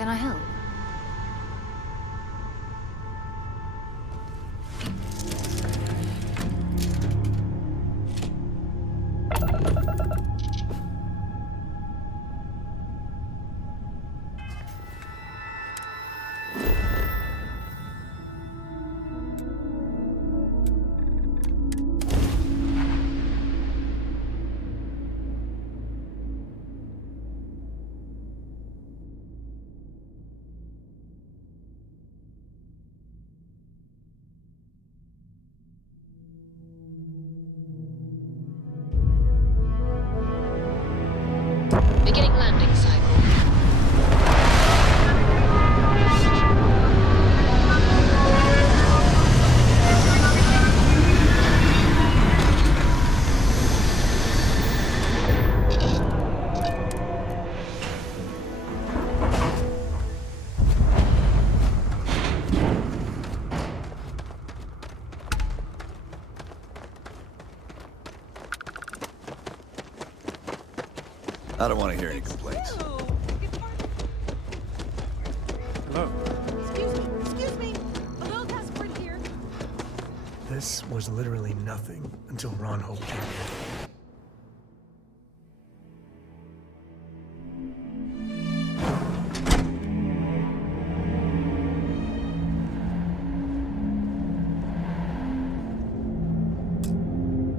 Can I help? Beginning landing cycle. I don't want to hear any complaints. Hello. Excuse me. A little password here. This was literally nothing until Ron Hope came in.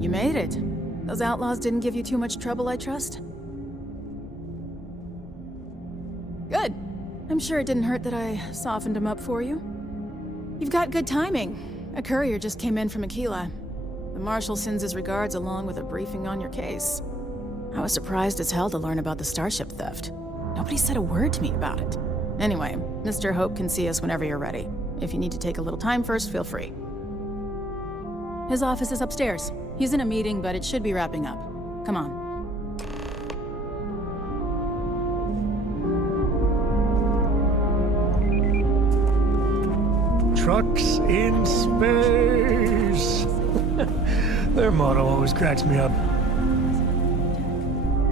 You made it. Those outlaws didn't give you too much trouble, I trust? Good. I'm sure it didn't hurt that I softened him up for you. You've got good timing. A courier just came in from Aquila. The Marshal sends his regards along with a briefing on your case. I was surprised as hell to learn about the starship theft. Nobody said a word to me about it. Anyway, Mr. Hope can see us whenever you're ready. If you need to take a little time first, feel free. His office is upstairs. He's in a meeting, but it should be wrapping up. Come on. Trucks in space. Their motto always cracks me up.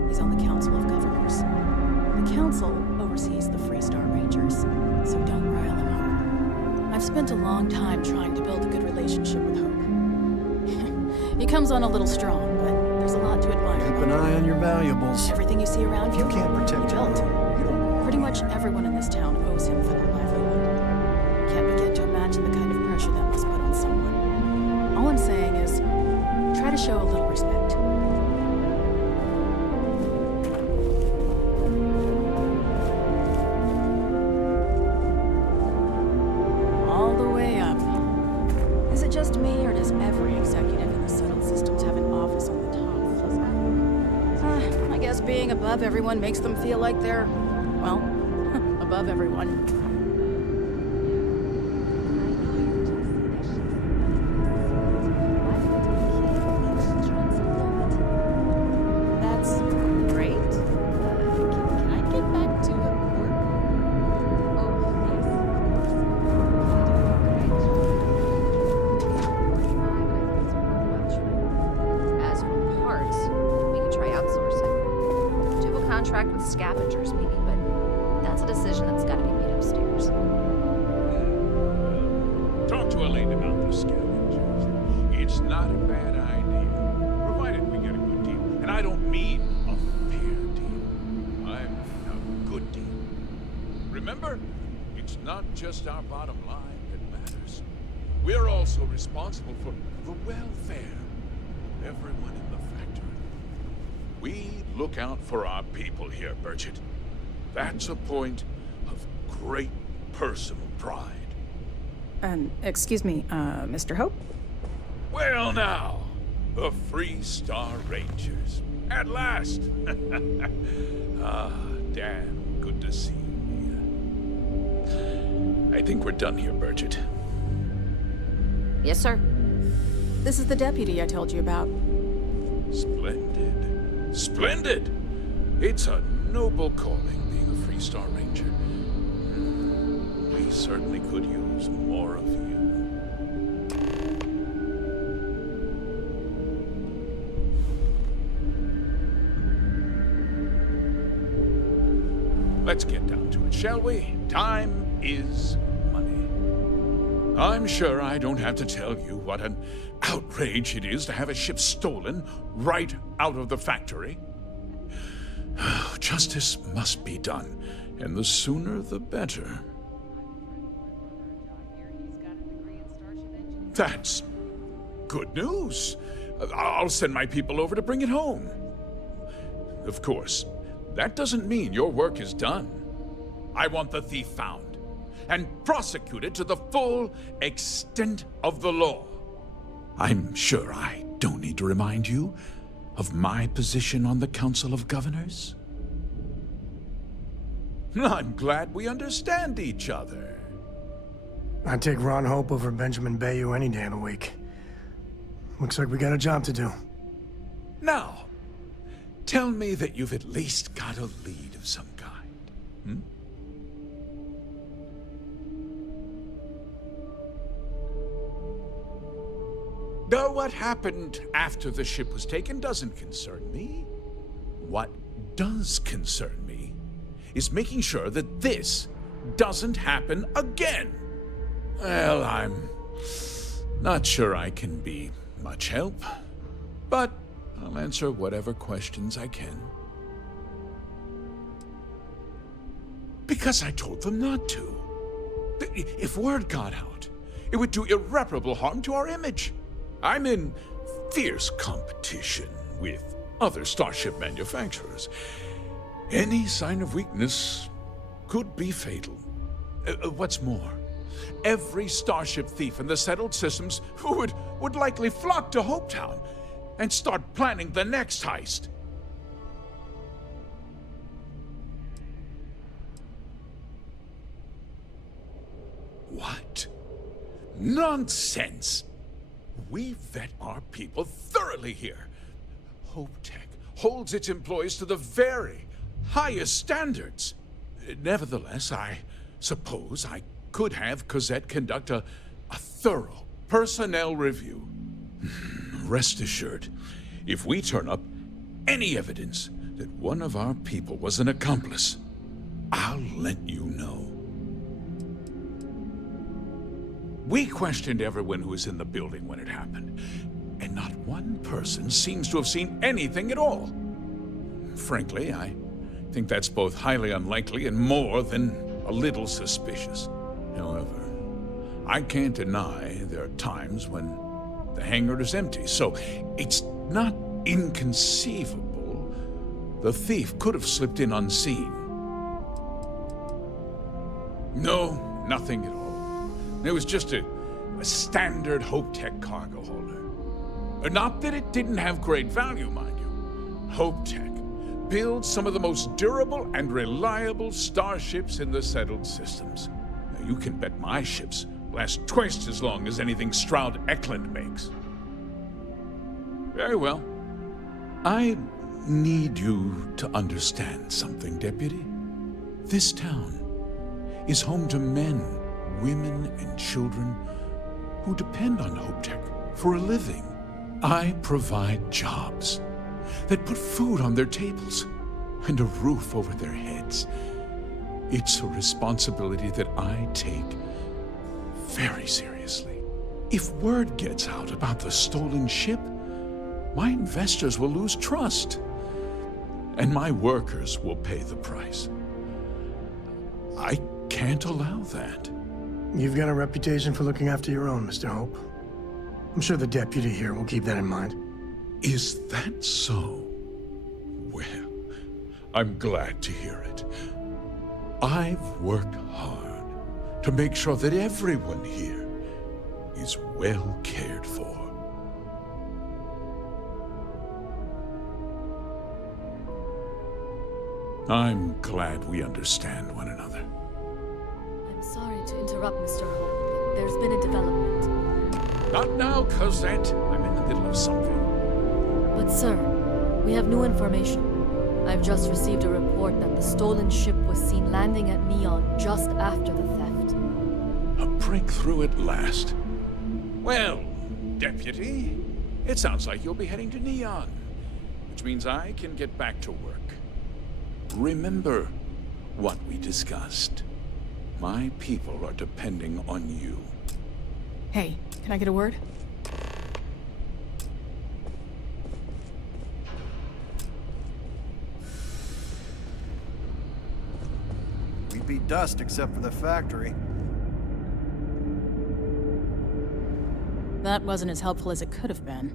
He's on the Council of Governors. The Council oversees the Freestar Rangers, so don't rile him up. I've spent a long time trying to build a good relationship with Hope. He comes on a little strong, but there's a lot to admire. Keep an eye on your valuables. Everything you see around you, You can't protect he your built. own. You don't. Pretty much everyone in this town owes him for their livelihood. Can't begin to imagine the kind of pressure that must put on someone. All I'm saying is, try to show a little respect. All the way up. Is it just me, or does every executive in the settled systems have an office on the top? I guess being above everyone makes them feel like they're, well, above everyone. That's great. Can I get back to work? Oh, yes. As for parts, we could try outsourcing. Do a contract with scavengers, maybe, but that's a decision that's got to be made upstairs. Talk to Elaine about the scavengers. It's not a bad idea, provided we get a good deal. And I don't mean a fair deal. I mean a good deal. Remember, it's not just our bottom line that matters. We're also responsible for the welfare of everyone in the factory. We look out for our people here, Burchett. That's a point of great personal pride. Excuse me, Mr. Hope? Well now, the Freestar Rangers. At last! Ah, damn good to see you. I think we're done here, Burchett. Yes, sir. This is the deputy I told you about. Splendid. Splendid! It's a noble calling, being a Freestar Ranger. We certainly could use more of you. let's get down to it, shall we? Time is money. I'm sure I don't have to tell you what an outrage it is to have a ship stolen right out of the factory. Justice must be done, and the sooner the better. That's good news. I'll send my people over to bring it home. Of course, that doesn't mean your work is done. I want the thief found and prosecuted to the full extent of the law. I'm sure I don't need to remind you of my position on the Council of Governors. I'm glad we understand each other. I'd take Ron Hope over Benjamin Bayou any day of the week. Looks like we got a job to do. Now, tell me that you've at least got a lead of some kind. Though what happened after the ship was taken doesn't concern me. What does concern me is making sure that this doesn't happen again. Well, I'm not sure I can be much help, but I'll answer whatever questions I can. Because I told them not to. If word got out, it would do irreparable harm to our image. I'm in fierce competition with other starship manufacturers. Any sign of weakness could be fatal. What's more, every starship thief in the settled systems would likely flock to Hopetown and start planning the next heist. What? Nonsense! We vet our people thoroughly here. HopeTech holds its employees to the very highest standards. Nevertheless, I suppose I could have Cosette conduct a thorough personnel review. Rest assured, if we turn up any evidence that one of our people was an accomplice, I'll let you know. We questioned everyone who was in the building when it happened, and not one person seems to have seen anything at all. Frankly, I think that's both highly unlikely and more than a little suspicious. However, I can't deny there are times when the hangar is empty, so it's not inconceivable the thief could have slipped in unseen. No, nothing at all. It was just a standard HopeTech cargo holder. Not that it didn't have great value, mind you. HopeTech builds some of the most durable and reliable starships in the settled systems. Now, you can bet my ships last twice as long as anything Stroud Eklund makes. Very well. I need you to understand something, Deputy. This town is home to men, women, and children who depend on HopeTech for a living. I provide jobs that put food on their tables and a roof over their heads. It's a responsibility that I take very seriously. If word gets out about the stolen ship, my investors will lose trust, and my workers will pay the price. I can't allow that. You've got a reputation for looking after your own, Mr. Hope. I'm sure the deputy here will keep that in mind. Is that so? Well, I'm glad to hear it. I've worked hard to make sure that everyone here is well cared for. I'm glad we understand one another. I'm sorry to interrupt, Mr. Hope, but there's been a development. Not now, Cosette. I'm in the middle of something. But sir, we have new information. I've just received a report that the stolen ship was seen landing at Neon just after the theft. A breakthrough at last. Well, Deputy, it sounds like you'll be heading to Neon, which means I can get back to work. Remember, what we discussed. My people are depending on you. Hey, can I get a word? We'd be dust except for the factory. That wasn't as helpful as it could have been.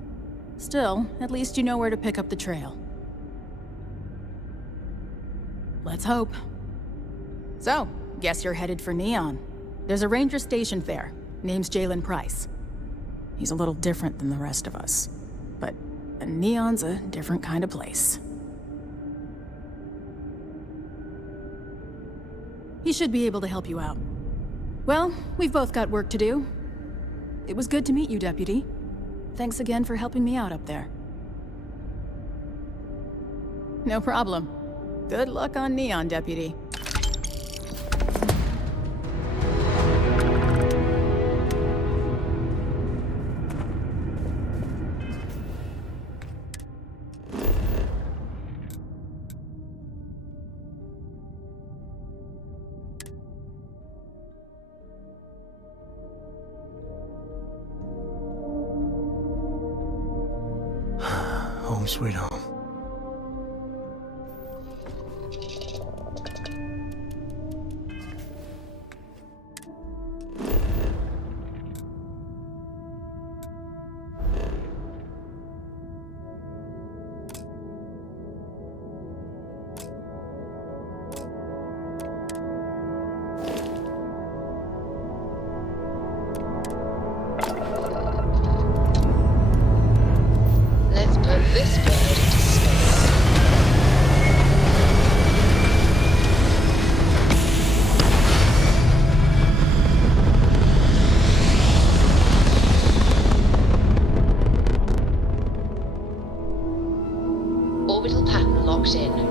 Still, at least you know where to pick up the trail. Let's hope. So, guess you're headed for Neon. There's a ranger stationed there. Name's Jalen Price. He's a little different than the rest of us. But Neon's a different kind of place. He should be able to help you out. Well, we've both got work to do. It was good to meet you, Deputy. Thanks again for helping me out up there. No problem. Good luck on Neon, Deputy. Home sweet home. Let's put this bird into space. Orbital pattern locked in.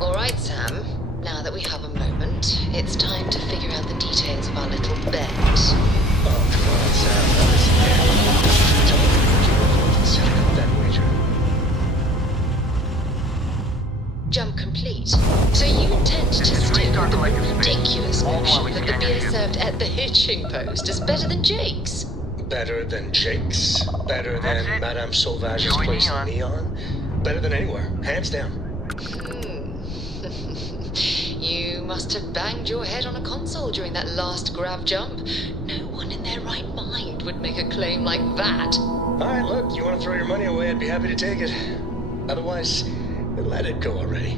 Alright, Sam. Now that we have a moment, it's time to figure out the details of our little bet. Oh, come on, Sam. Not this again. Tell me you were going to settle up that wager. Jump complete. So you intend to stick with the ridiculous notion that the beer served at the hitching post is better than Jake's? Better than Jake's? Better than Madame Sauvage's place in Neon? Better than anywhere, hands down. You must have banged your head on a console during that last grav jump. No one in their right mind would make a claim like that. Alright, look, you want to throw your money away, I'd be happy to take it. Otherwise, let it go already.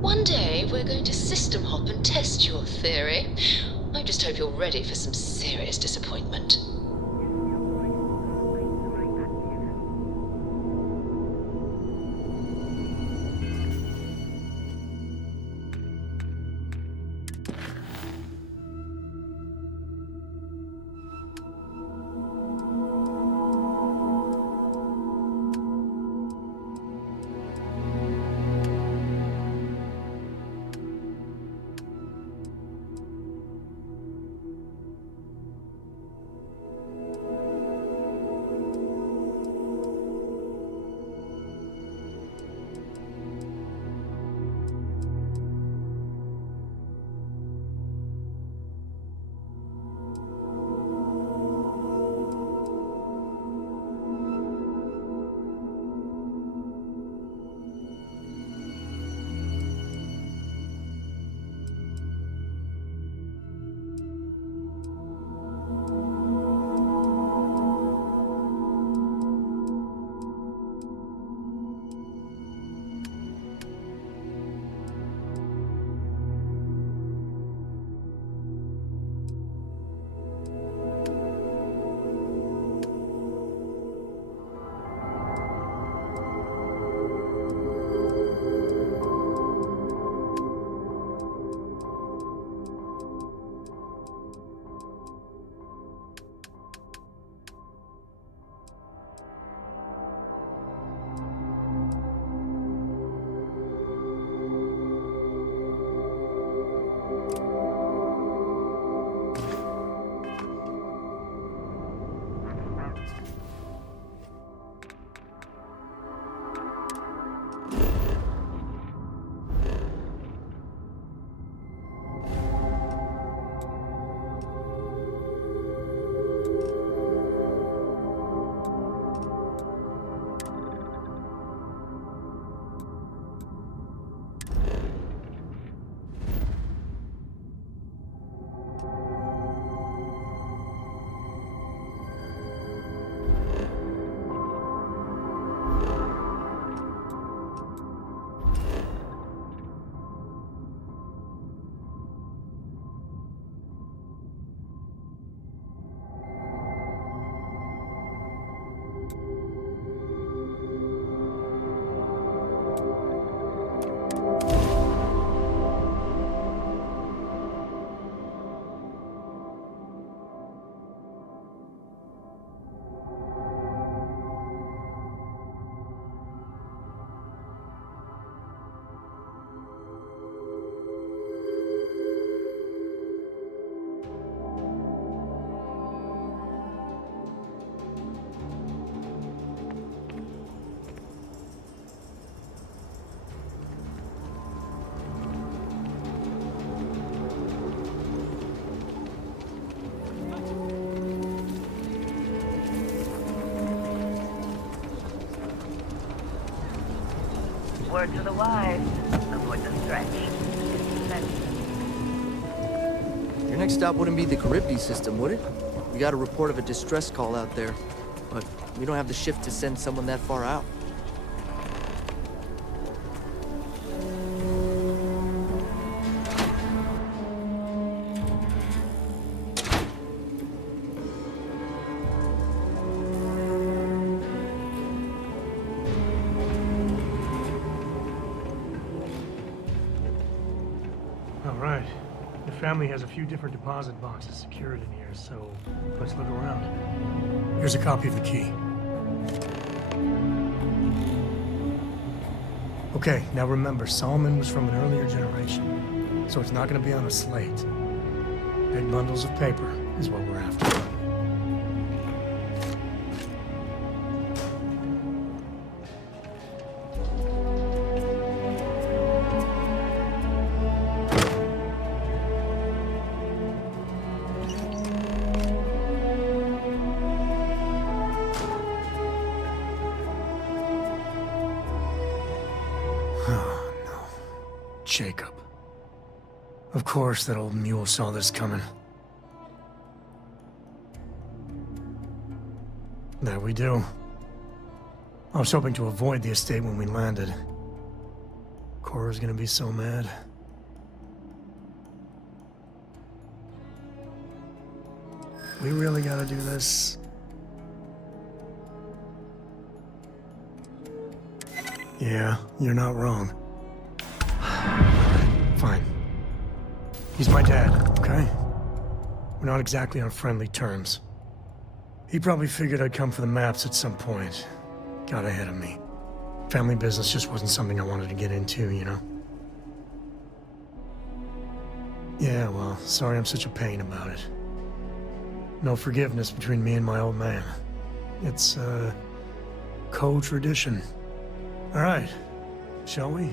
One day, we're going to system hop and test your theory. I just hope you're ready for some serious disappointment. word to the wise. Avoid the stretch. It's expensive. Your next stop wouldn't be the Charybdis system, would it? We got a report of a distress call out there, but we don't have the shift to send someone that far out. All right. The family has a few different deposit boxes secured in here, so let's look around. Here's a copy of the key. Okay, now remember, Solomon was from an earlier generation, so it's not going to be on a slate. Big bundles of paper is what we're after. Jacob. Of course that old mule saw this coming. There we do. I was hoping to avoid the estate when we landed. Cora's gonna be so mad. We really gotta do this. Yeah, you're not wrong. Fine. He's my dad, okay? We're not exactly on friendly terms. He probably figured I'd come for the maps at some point. Got ahead of me. Family business just wasn't something I wanted to get into, you know? Yeah, well, sorry I'm such a pain about it. No forgiveness between me and my old man. It's, co-tradition. All right, shall we?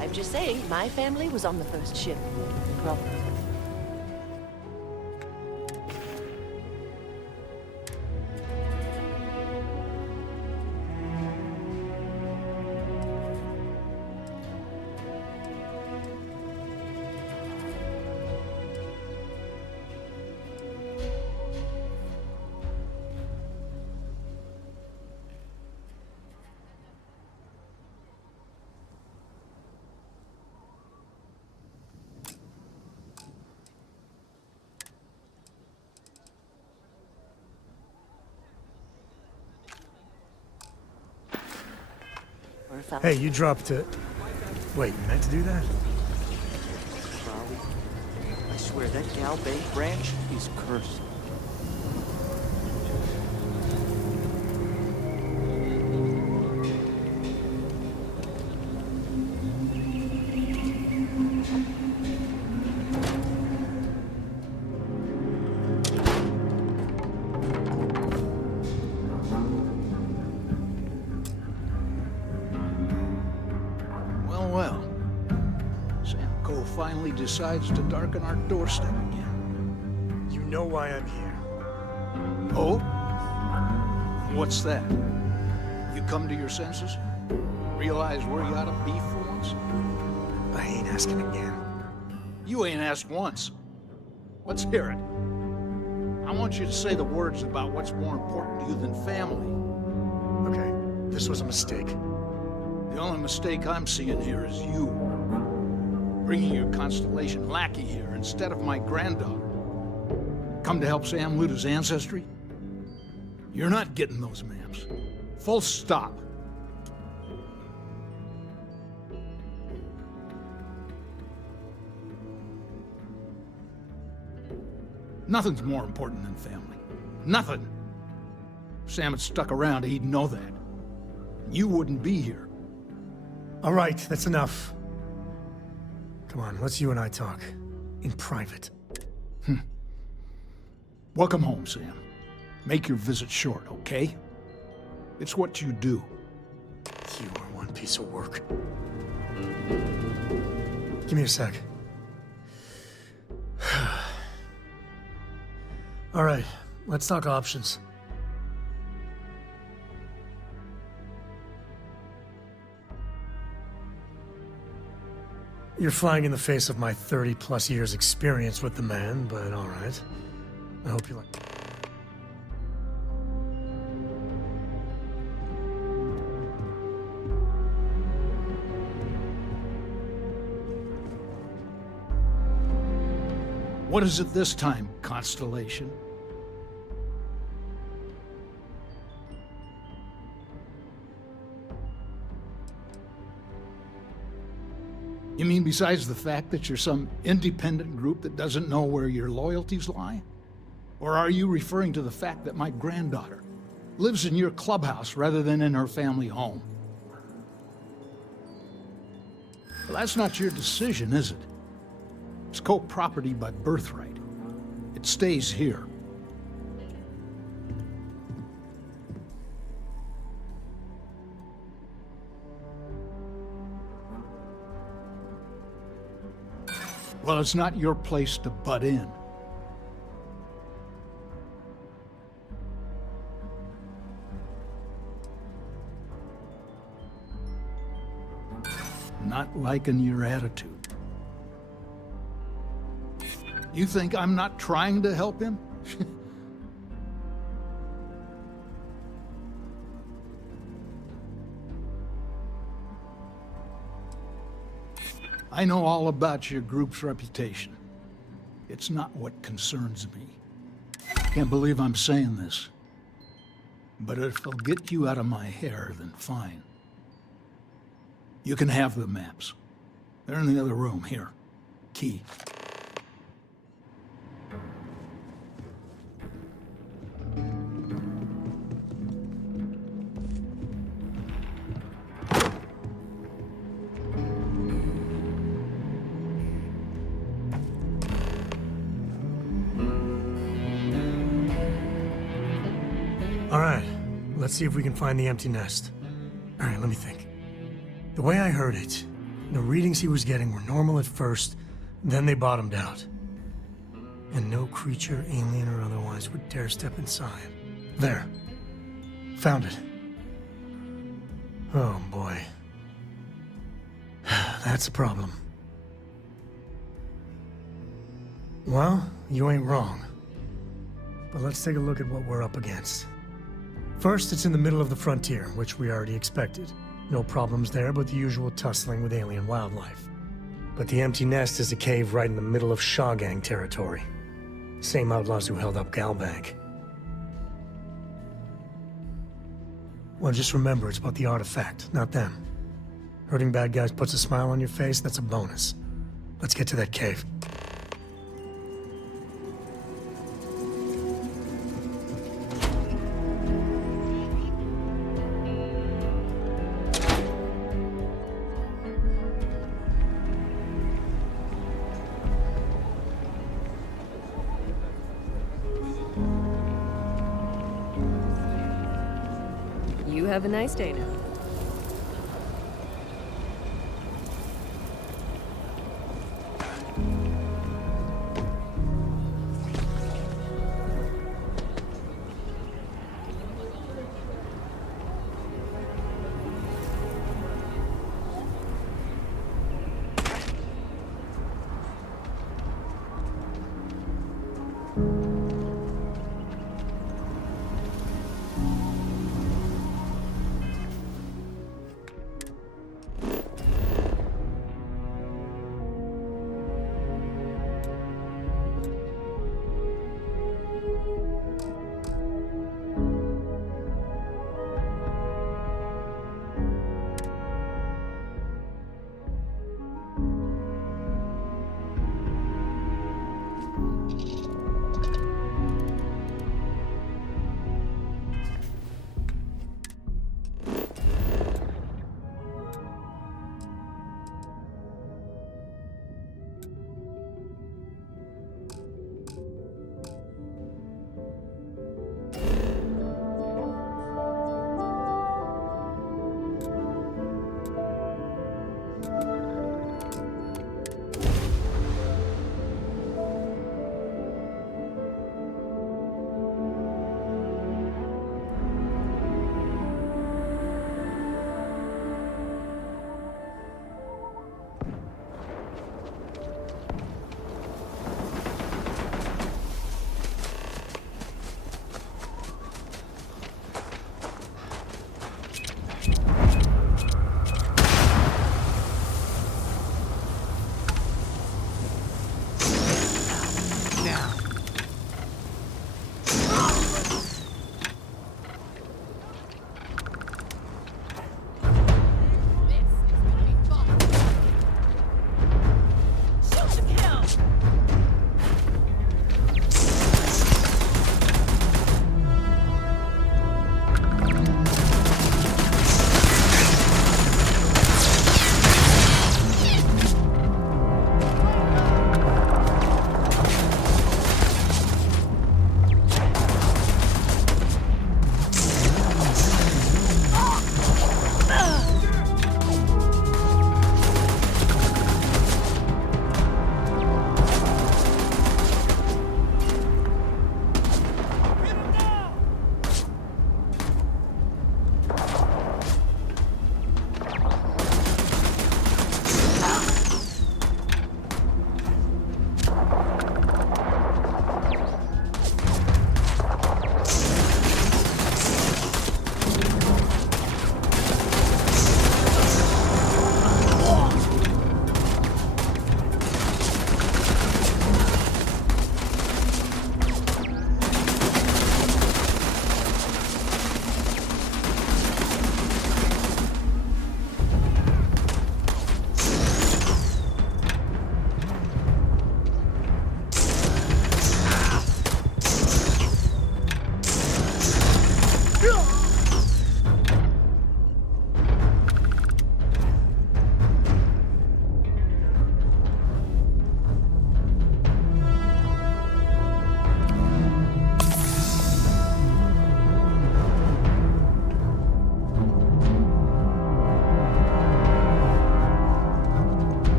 I'm just saying, my family was on the first ship. Well, Hey, you dropped it. Wait, you meant to do that? Probably. I swear that Gal Bay branch is cursed. Finally decides to darken our doorstep again. You know why I'm here. Oh? What's that? You come to your senses? Realize where you ought to be for once? I ain't asking again. You ain't asked once. Let's hear it. I want you to say the words about what's more important to you than family. Okay, this was a mistake. The only mistake I'm seeing here is you. Bringing your Constellation lackey here instead of my granddaughter. Come to help Sam loot his ancestry? You're not getting those maps. Full stop. Nothing's more important than family. Nothing. If Sam had stuck around, he'd know that. You wouldn't be here. All right, that's enough. Come on, let's you and I talk. In private. Welcome home, Sam. Make your visit short, okay? It's what you do. You are one piece of work. Give me a sec. All right, let's talk options. You're flying in the face of my 30-plus years experience with the man, but all right. I hope you like... What is it this time, Constellation? You mean besides the fact that you're some independent group that doesn't know where your loyalties lie? Or are you referring to the fact that my granddaughter lives in your clubhouse rather than in her family home? Well, that's not your decision, is it? It's co-property by birthright. It stays here. Well, it's not your place to butt in. Not liking your attitude. You think I'm not trying to help him? I know all about your group's reputation. It's not what concerns me. Can't believe I'm saying this. But if it'll get you out of my hair, then fine. You can have the maps. They're in the other room, here. Key. All right, let's see if we can find the empty nest. All right, let me think. The way I heard it, the readings he was getting were normal at first, then they bottomed out. And no creature, alien or otherwise, would dare step inside. There. Found it. Oh boy. That's a problem. Well, you ain't wrong. But let's take a look at what we're up against. First, it's in the middle of the frontier, which we already expected. No problems there, but the usual tussling with alien wildlife. But the empty nest is a cave right in the middle of Shaw Gang territory. Same outlaws who held up Galbank. Well, just remember, it's about the artifact, not them. Hurting bad guys puts a smile on your face, that's a bonus. Let's get to that cave. You have a nice day now.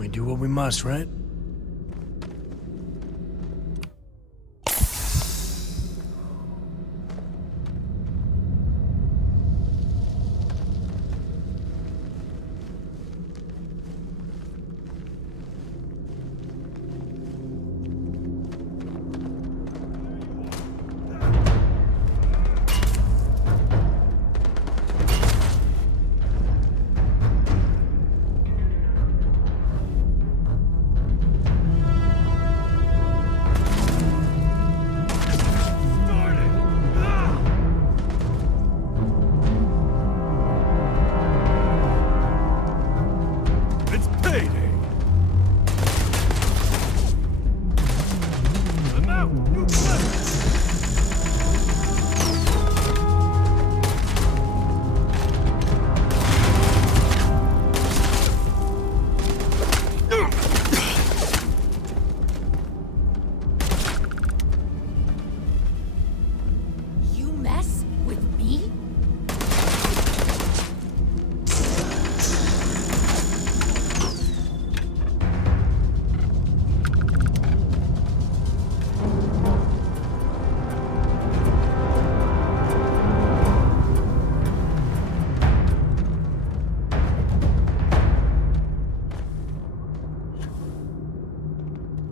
We do what we must, right?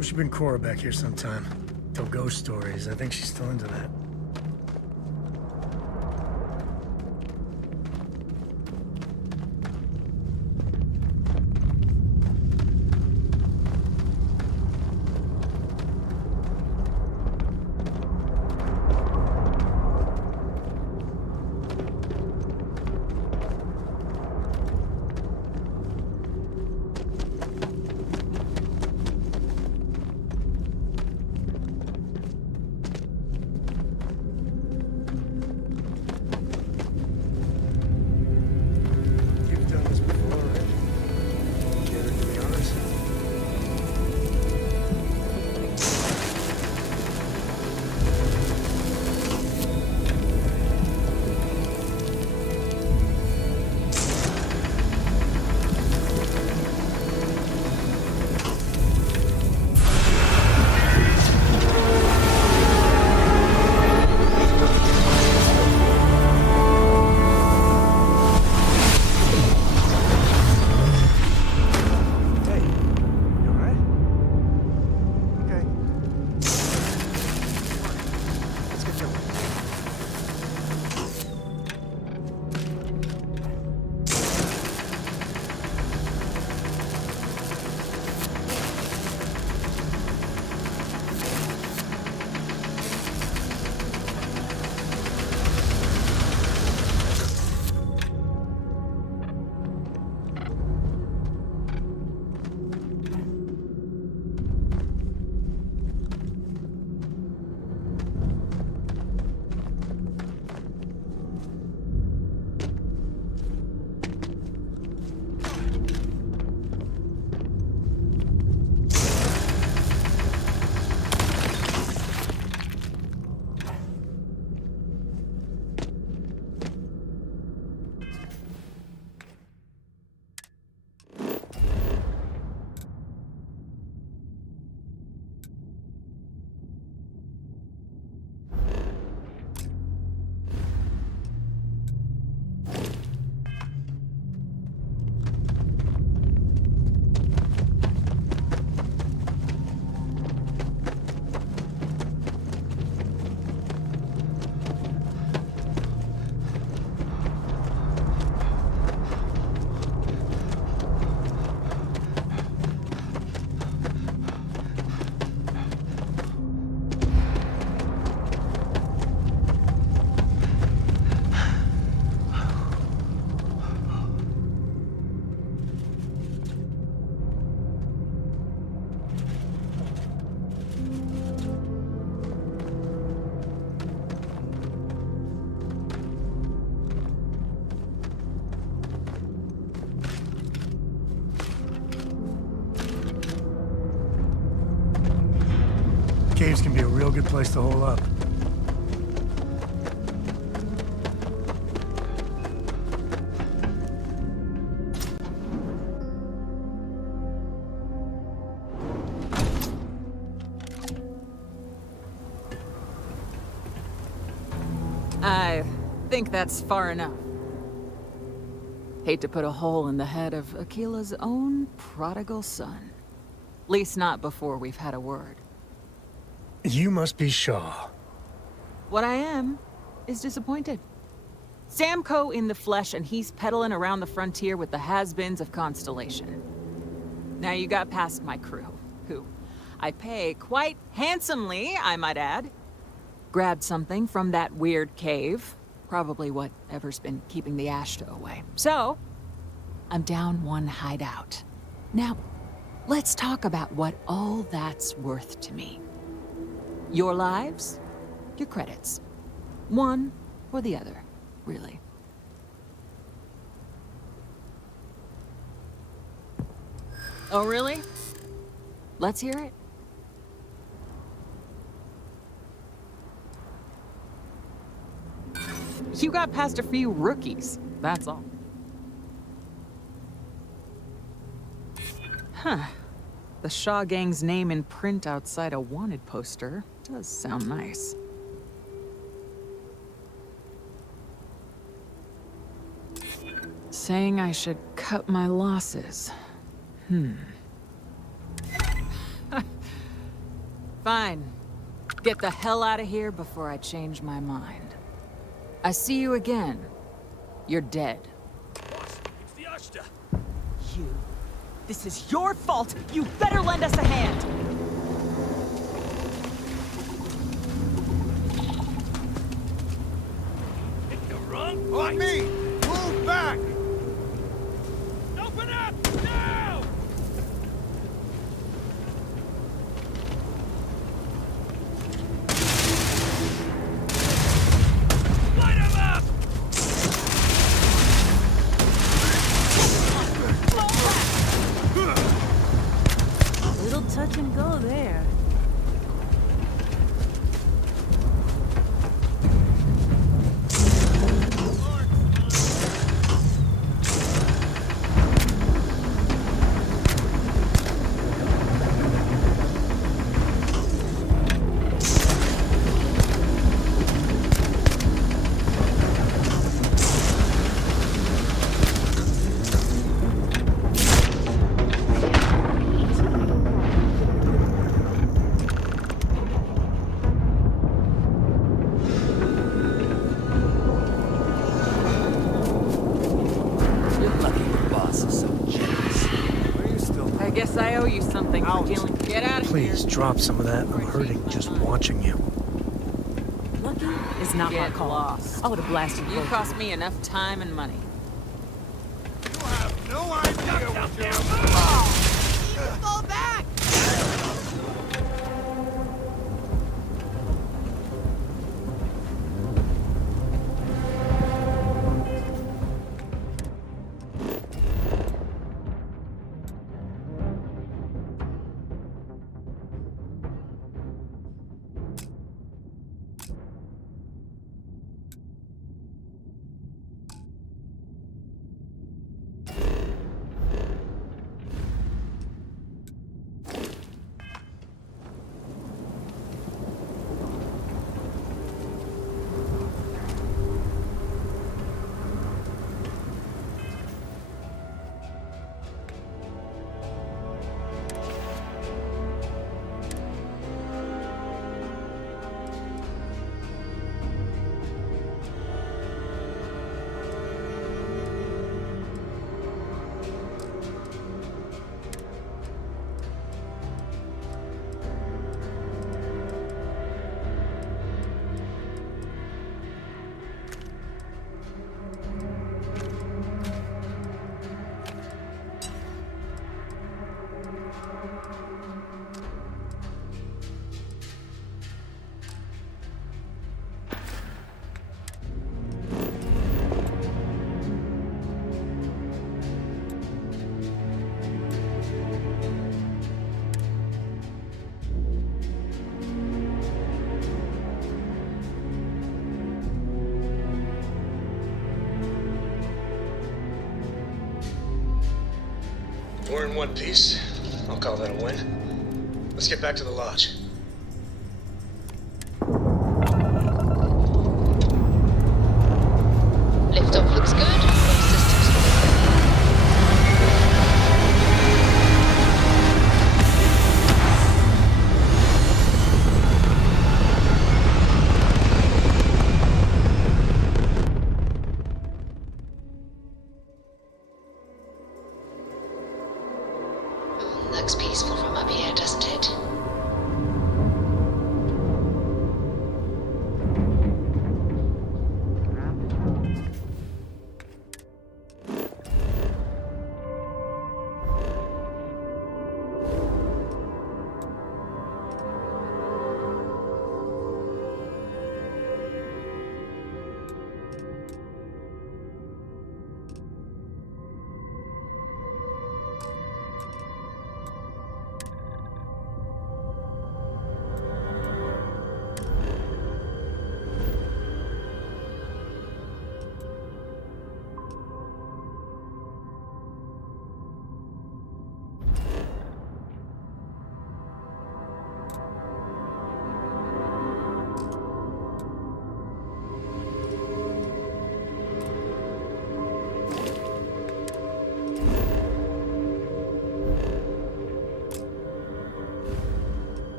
We should bring Cora back here sometime. Tell ghost stories. I think she's still into that. Caves can be a real good place to hole up. think that's far enough. Hate to put a hole in the head of Akila's own prodigal son. Least not before we've had a word. You must be Shaw. What I am is disappointed. Samco in the flesh, and he's peddling around the frontier with the has-beens of Constellation. Now you got past my crew, who I pay quite handsomely, I might add. Grabbed something from that weird cave. Probably whatever's been keeping the Ashta away. So, I'm down one hideout. Now, let's talk about what all that's worth to me. Your lives, your credits. One or the other, really. Oh, really? Let's hear it. You got past a few rookies, that's all. Huh. The Shaw Gang's name in print outside a wanted poster does sound nice. Saying I should cut my losses. Fine. Get the hell out of here before I change my mind. I see you again. You're dead. Boss, it's the Ashta. You. This is your fault. You better lend us a hand. Hit the wrong On me! Move back! Open up! Now! Light him up! Little touch and go there. I guess I owe you something for dealing. Get out of here. Please drop some of that. I'm hurting just watching you. Lucky is not my Get call. lost. I would have blasted You both. cost me enough time and money. You have no idea what you're... Fall back! We're in one piece. I'll call that a win. Let's get back to the lodge. Looks peaceful from up here, doesn't it?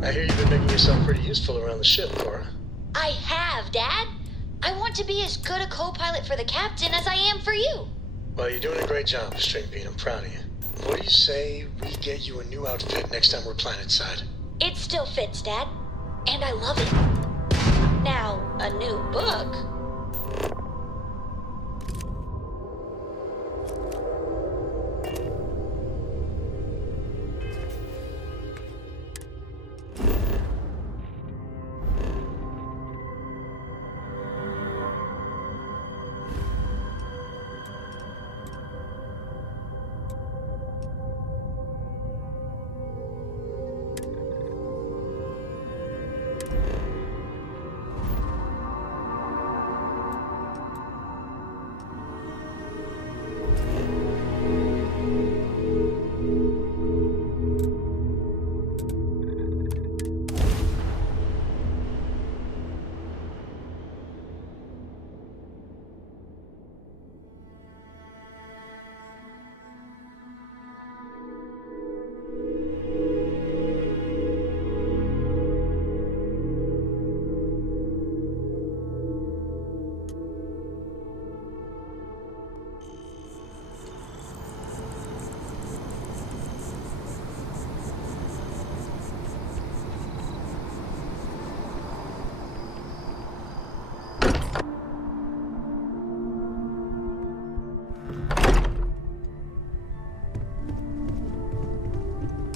I hear you've been making yourself pretty useful around the ship, Cora. I have, Dad. I want to be as good a co-pilot for the captain as I am for you. Well, you're doing a great job, String Bean. I'm proud of you. What do you say we get you a new outfit next time we're planetside? It still fits, Dad. And I love it. Now, a new book.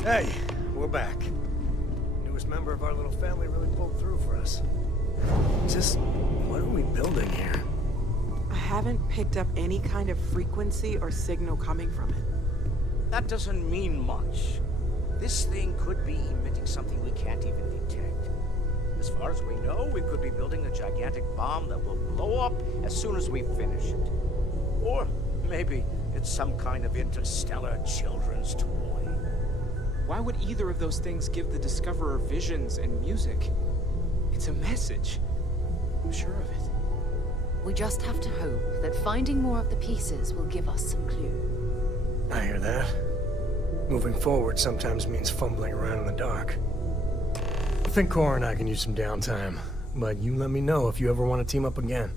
Hey, we're back. Newest member of our little family really pulled through for us. Just, what are we building here? I haven't picked up any kind of frequency or signal coming from it. That doesn't mean much. This thing could be emitting something we can't even detect. As far as we know, we could be building a gigantic bomb that will blow up as soon as we finish it. Or maybe it's some kind of interstellar children's toy. Why would either of those things give the Discoverer visions and music? It's a message. I'm sure of it. We just have to hope that finding more of the pieces will give us some clue. I hear that. Moving forward sometimes means fumbling around in the dark. I think Cora and I can use some downtime, but you let me know if you ever want to team up again.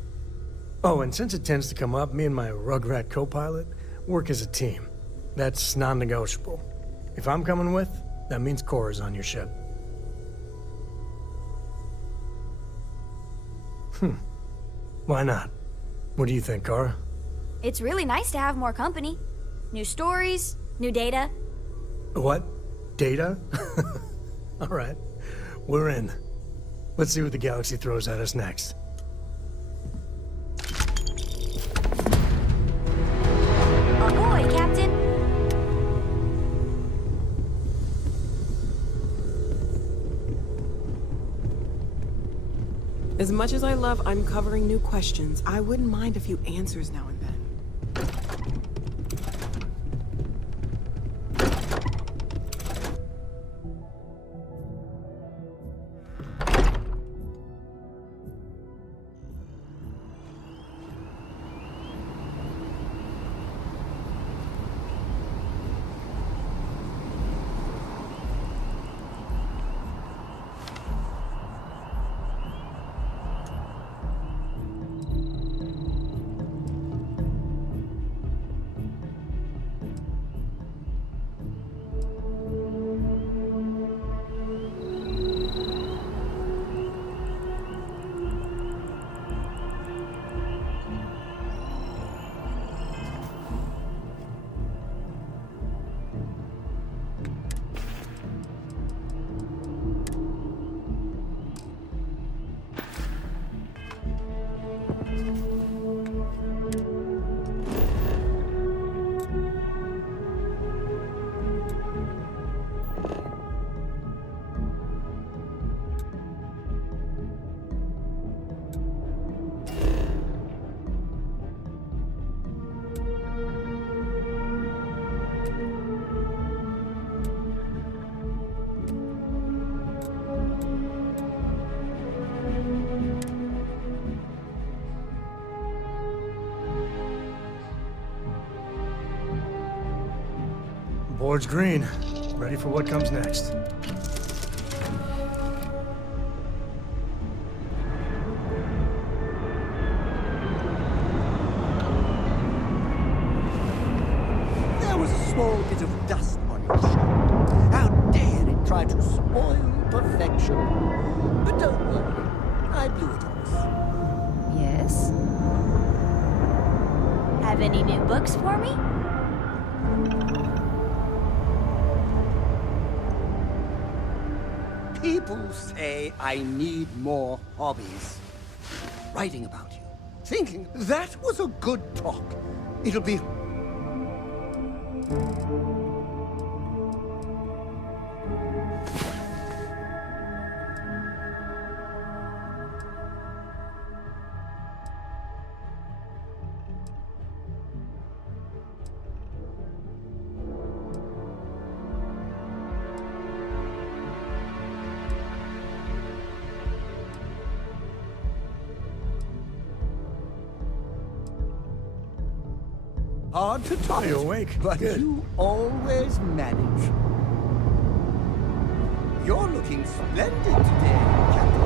Oh, and since it tends to come up, me and my Rugrat co-pilot work as a team. That's non-negotiable. If I'm coming with, that means Cora's on your ship. Why not? What do you think, Cora? It's really nice to have more company. New stories, new data. What? Data? All right. We're in. Let's see what the galaxy throws at us next. Ahoy, Captain! As much as I love uncovering new questions, I wouldn't mind a few answers now and then. Board's green. Ready for what comes next. There was a small bit of dust on your shirt. How dare it try to spoil perfection? But don't worry, I blew it off. Yes? Have any new books for me? People say I need more hobbies. Writing about you. Thinking that was a good talk. It'll be... hard to top. Are you awake? But Good. you always manage. You're looking splendid today, Captain.